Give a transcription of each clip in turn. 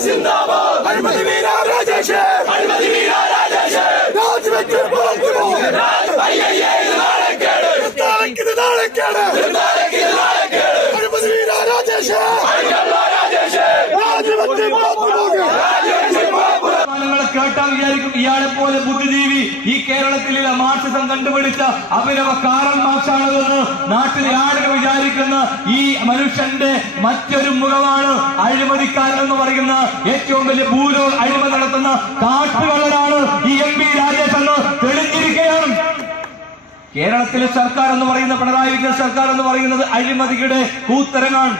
അഴിമതി വീര രാജേഷ് രാജിവെച്ച് നാളെക്കേട് അഴിമതി വീര രാജേഷ് കേട്ടാൽ വിചാരിക്കും ഇയാളെ പോലെ ബുദ്ധിജീവി ഈ കേരളത്തിലെ മാർക്സിസം കണ്ടുപിടിച്ച അഭിനവ കാറൽ മാർക്സാണതെന്ന് നാട്ടിലെ ആളുകൾ വിചാരിക്കുന്ന ഈ മനുഷ്യന്റെ മറ്റൊരു മുഖമാണ് അഴിമതിക്കാരൻ എന്ന് പറയുന്ന ഏറ്റവും വലിയ ഭൂലോ അഴിമതി നടത്തുന്ന കാട്ടുകള്ളനാണ് ഈ MP രാജേഷ് എന്ന് തെളിഞ്ഞിരിക്കുകയാണ്. കേരളത്തിലെ സർക്കാർ എന്ന് പറയുന്ന പിണറായി വിജയൻ സർക്കാർ എന്ന് പറയുന്നത് അഴിമതിയുടെ കൂത്തരങ്ങാണ്.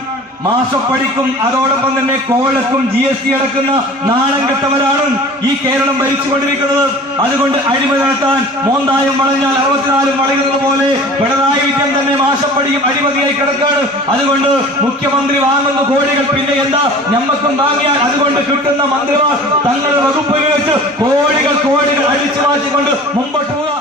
മാസപ്പടിക്കും അതോടൊപ്പം തന്നെ കോഴക്കും GST അടക്കുന്ന നാണം കെട്ടവരാണ് ഈ കേരളം ഭരിച്ചുകൊണ്ടിരിക്കുന്നത്. അതുകൊണ്ട് അഴിമതി നടത്താൻ മോന്തായം വളഞ്ഞാൽ 64 വളയുന്നത് പോലെ പിണറായി വിജയൻ തന്നെ മാസപ്പടിയും അഴിമതിയായി കിടക്കാണ്. അതുകൊണ്ട് മുഖ്യമന്ത്രി വാങ്ങുന്ന കോടികൾ പിന്നെ എന്താ ഞമ്മക്കും വാങ്ങിയാൽ അതുകൊണ്ട് കിട്ടുന്ന മന്ത്രിമാർ തങ്ങളുടെ വകുപ്പിൽ വെച്ച് കോടികൾ അടിച്ചു മാറ്റിക്കൊണ്ട് മുമ്പോട്ട് പോവുക.